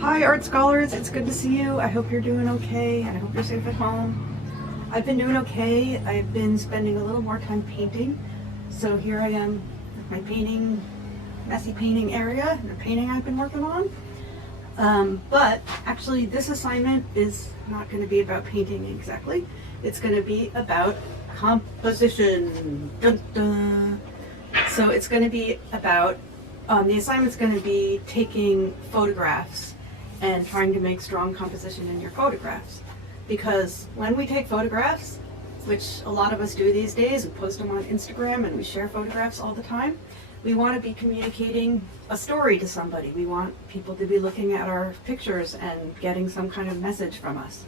Hi art scholars, it's good to see you. I hope you're doing okay and I hope you're safe at home. I've been doing okay. I've been spending a little more time painting. So here I am with my painting, messy painting area, the painting I've been working on. But actually this assignment is not going to be about painting exactly. It's going to be about composition. Dun, dun. So it's going to be about, the assignment's going to be taking photographs and trying to make strong composition in your photographs. Because when we take photographs, which a lot of us do these days, we post them on Instagram and we share photographs all the time, we want to be communicating a story to somebody. We want people to be looking at our pictures and getting some kind of message from us.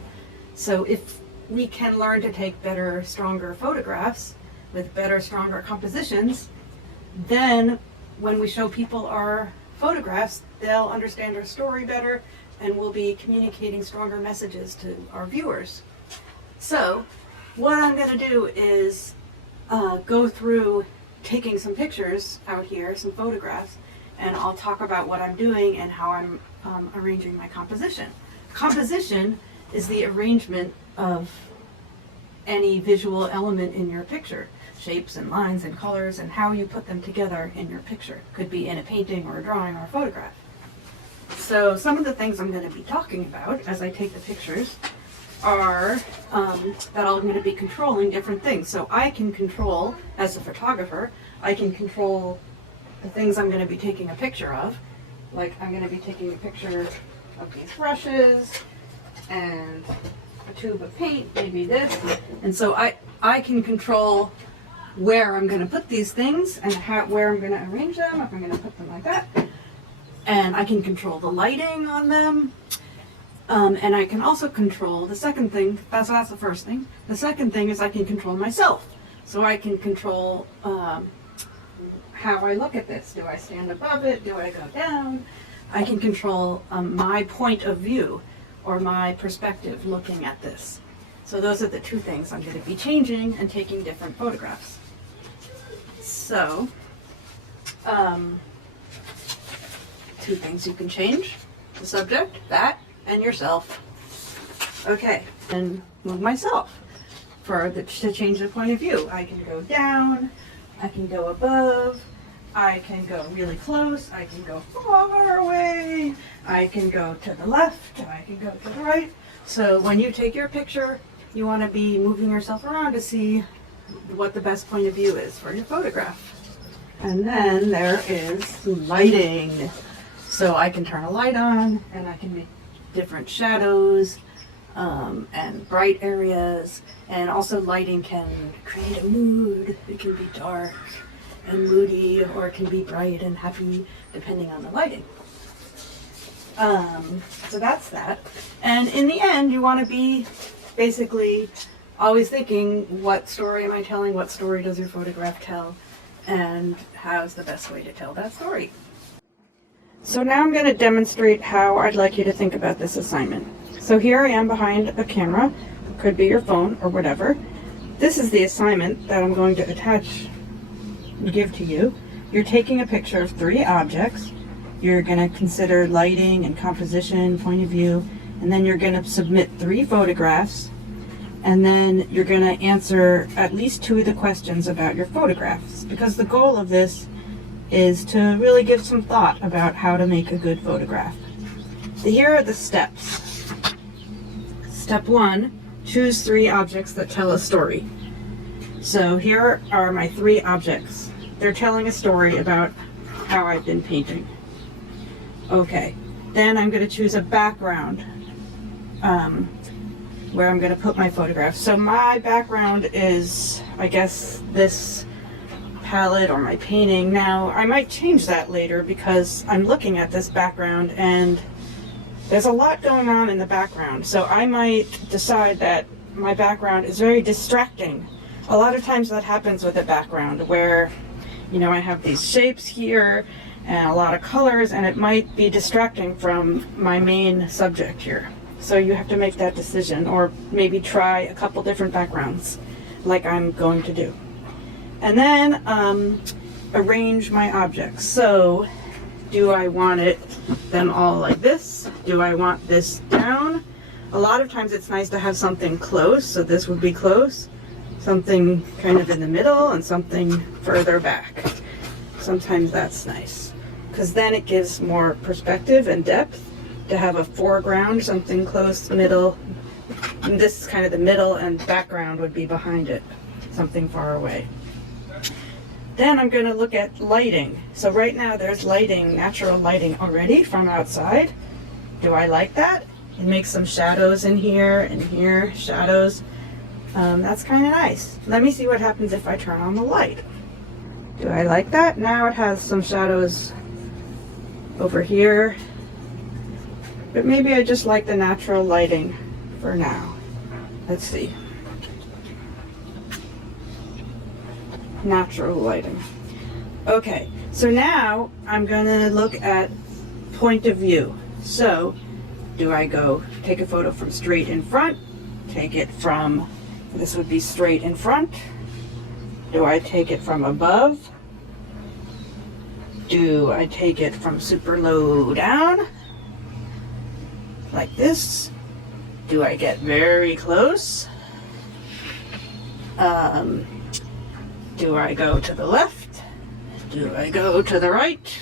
So if we can learn to take better, stronger photographs with better, stronger compositions, then when we show people our photographs, they'll understand our story better and we'll be communicating stronger messages to our viewers. So what I'm going to do is go through taking some pictures out here, some photographs, and I'll talk about what I'm doing and how I'm arranging my composition. Composition is the arrangement of any visual element in your picture. Shapes and lines and colors and how you put them together in your picture. Could be in a painting or a drawing or a photograph. So some of the things I'm going to be talking about as I take the pictures are that I'm going to be controlling different things. So I can control, as a photographer, I can control the things I'm going to be taking a picture of. Like I'm going to be taking a picture of these brushes and a tube of paint, maybe this. And so I can control where I'm going to put these things and where I'm going to arrange them, if I'm going to put them like that. And I can control the lighting on them. And I can also control the second thing, that's the first thing. The second thing is I can control myself. So I can control how I look at this. Do I stand above it? Do I go down? I can control my point of view or my perspective looking at this. So those are the two things I'm going to be changing and taking different photographs. So, two things you can change: the subject, that, and yourself. Okay, and move myself to change the point of view. I can go down, I can go above, I can go really close, I can go far away, I can go to the left, I can go to the right. So when you take your picture, you want to be moving yourself around to see what the best point of view is for your photograph. And then there is lighting. So I can turn a light on and I can make different shadows and bright areas. And also lighting can create a mood. It can be dark and moody, or it can be bright and happy depending on the lighting. So that's that. And in the end, you want to be basically always thinking, what story am I telling? What story does your photograph tell? And how's the best way to tell that story? So now I'm going to demonstrate how I'd like you to think about this assignment. So here I am behind a camera. It could be your phone or whatever. This is the assignment that I'm going to attach and give to you. You're taking a picture of 3 objects. You're going to consider lighting and composition, point of view, and then you're going to submit 3 photographs, and then you're going to answer at least 2 of the questions about your photographs, because the goal of this is to really give some thought about how to make a good photograph. So here are the steps. Step 1, choose 3 objects that tell a story. So here are my 3 objects. They're telling a story about how I've been painting. Okay, then I'm going to choose a background where I'm going to put my photograph. So my background is, I guess, this palette or my painting. Now, I might change that later because I'm looking at this background and there's a lot going on in the background. So I might decide that my background is very distracting. A lot of times that happens with a background where, you know, I have these shapes here and a lot of colors, and it might be distracting from my main subject here. So you have to make that decision, or maybe try a couple different backgrounds like I'm going to do. And then arrange my objects. So Do I want them all like this? Do I want this down? A lot of times it's nice to have something close, so this would be close. Something kind of in the middle and something further back. Sometimes that's nice, because then it gives more perspective and depth to have a foreground, something close, middle. And this is kind of the middle, and background would be behind it, something far away. Then I'm going to look at lighting. So right now there's lighting, natural lighting already from outside. Do I like that? It makes some shadows in here and here, shadows. That's kind of nice. Let me see what happens if I turn on the light. Do I like that? Now it has some shadows over here. But maybe I just like the natural lighting for now. Let's see. Natural lighting. Okay, so now I'm gonna look at point of view. So, do I go take a photo from straight in front? Take it from, this would be straight in front. Do I take it from above? Do I take it from super low down? Like this? Do I get very close? Do I go to the left? Do I go to the right?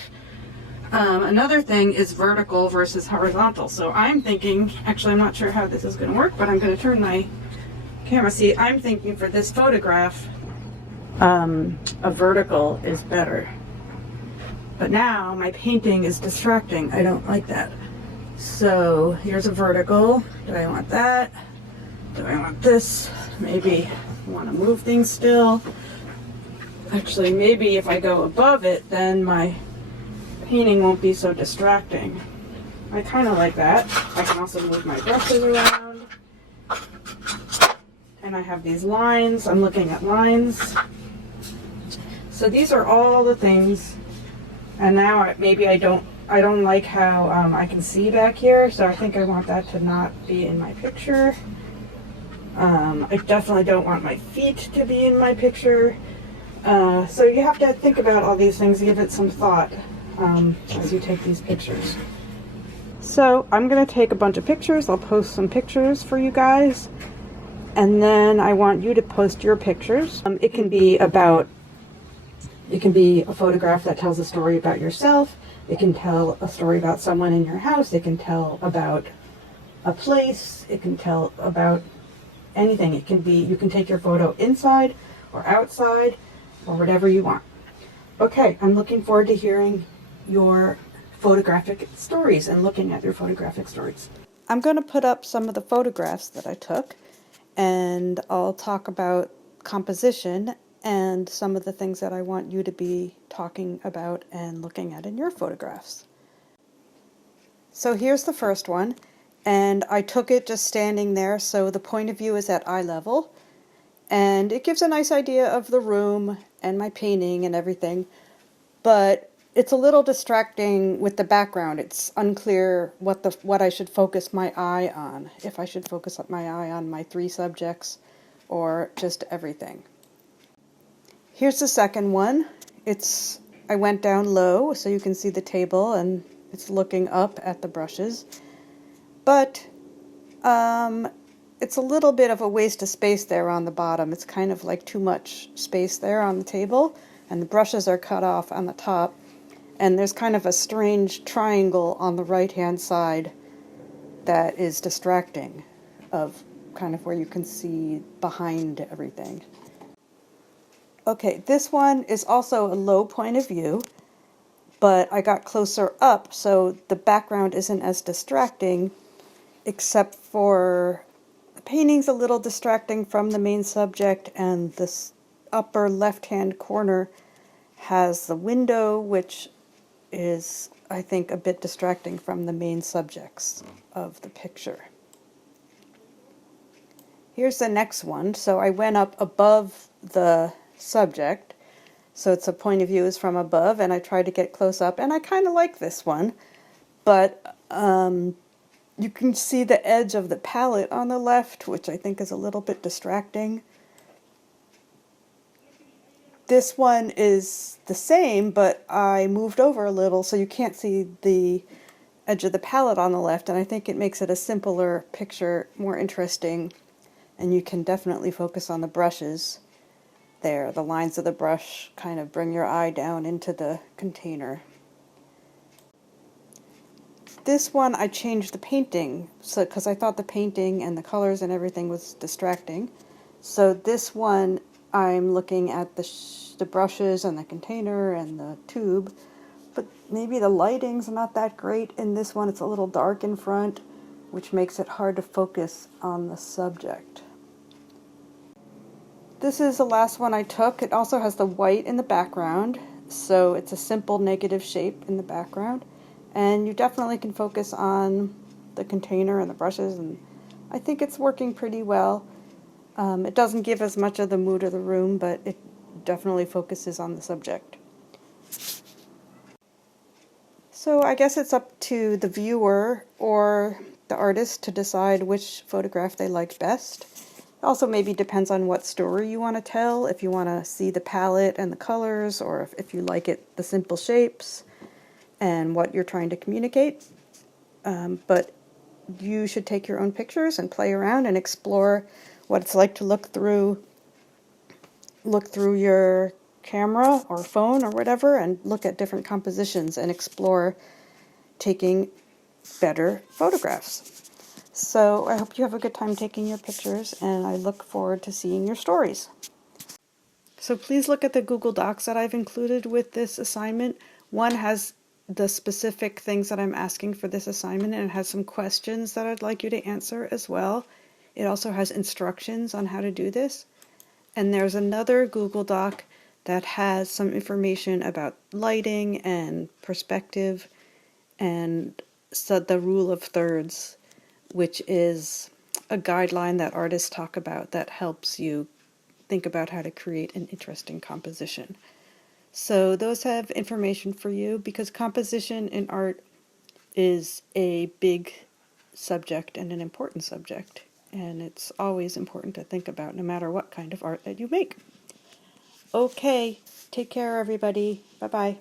Another thing is vertical versus horizontal. So I'm thinking, actually I'm not sure how this is going to work, but I'm going to turn my camera. See, I'm thinking for this photograph, a vertical is better. But now my painting is distracting. I don't like that. So here's a vertical. Do I want that? Do I want this? Maybe I want to move things still. Actually, maybe if I go above it, then my painting won't be so distracting. I kind of like that. I can also move my brushes around. And I have these lines. I'm looking at lines. So these are all the things. And now maybe I don't like how I can see back here. So I think I want that to not be in my picture. I definitely don't want my feet to be in my picture. So you have to think about all these things, give it some thought as you take these pictures. So I'm going to take a bunch of pictures. I'll post some pictures for you guys. And then I want you to post your pictures. It can be a photograph that tells a story about yourself. It can tell a story about someone in your house. It can tell about a place. It can tell about anything. It can be, you can take your photo inside or outside or whatever you want. Okay, I'm looking forward to hearing your photographic stories and looking at your photographic stories. I'm going to put up some of the photographs that I took, and I'll talk about composition and some of the things that I want you to be talking about and looking at in your photographs. So here's the first one, and I took it just standing there, so the point of view is at eye level, and it gives a nice idea of the room and my painting and everything, but it's a little distracting with the background. It's unclear what I should focus my eye on, if I should focus my eye on my three subjects or just everything. Here's the second one. I went down low so you can see the table and it's looking up at the brushes. But it's a little bit of a waste of space there on the bottom. It's kind of like too much space there on the table, and the brushes are cut off on the top. And there's kind of a strange triangle on the right-hand side that is distracting, of kind of where you can see behind everything. Okay, this one is also a low point of view, but I got closer up, so the background isn't as distracting, except for the painting's a little distracting from the main subject, and this upper left-hand corner has the window, which is, I think, a bit distracting from the main subjects of the picture. Here's the next one. So I went up above the subject, so it's a point of view is from above, and I tried to get close up, and I kind of like this one, but you can see the edge of the palette on the left, which I think is a little bit distracting. This one is the same, but I moved over a little so you can't see the edge of the palette on the left, and I think it makes it a simpler picture, more interesting, and you can definitely focus on the brushes there. The lines of the brush kind of bring your eye down into the container. This one I changed the painting, so because I thought the painting and the colors and everything was distracting. So this one I'm looking at the brushes and the container and the tube, but maybe the lighting's not that great in this one. It's a little dark in front, which makes it hard to focus on the subject. This is the last one I took. It also has the white in the background, so it's a simple negative shape in the background. And you definitely can focus on the container and the brushes, and I think it's working pretty well. It doesn't give as much of the mood of the room, but it definitely focuses on the subject. So I guess it's up to the viewer or the artist to decide which photograph they like best. It also maybe depends on what story you want to tell, if you want to see the palette and the colors, or if you like it, the simple shapes and what you're trying to communicate. But you should take your own pictures and play around and explore what it's like to look through your camera or phone or whatever and look at different compositions and explore taking better photographs. So I hope you have a good time taking your pictures, and I look forward to seeing your stories. So please look at the Google Docs that I've included with this assignment. One has the specific things that I'm asking for this assignment, and it has some questions that I'd like you to answer as well. It also has instructions on how to do this. And there's another Google Doc that has some information about lighting and perspective and so the rule of thirds, which is a guideline that artists talk about that helps you think about how to create an interesting composition. So those have information for you, because composition in art is a big subject and an important subject, and it's always important to think about no matter what kind of art that you make. Okay, take care everybody. Bye-bye.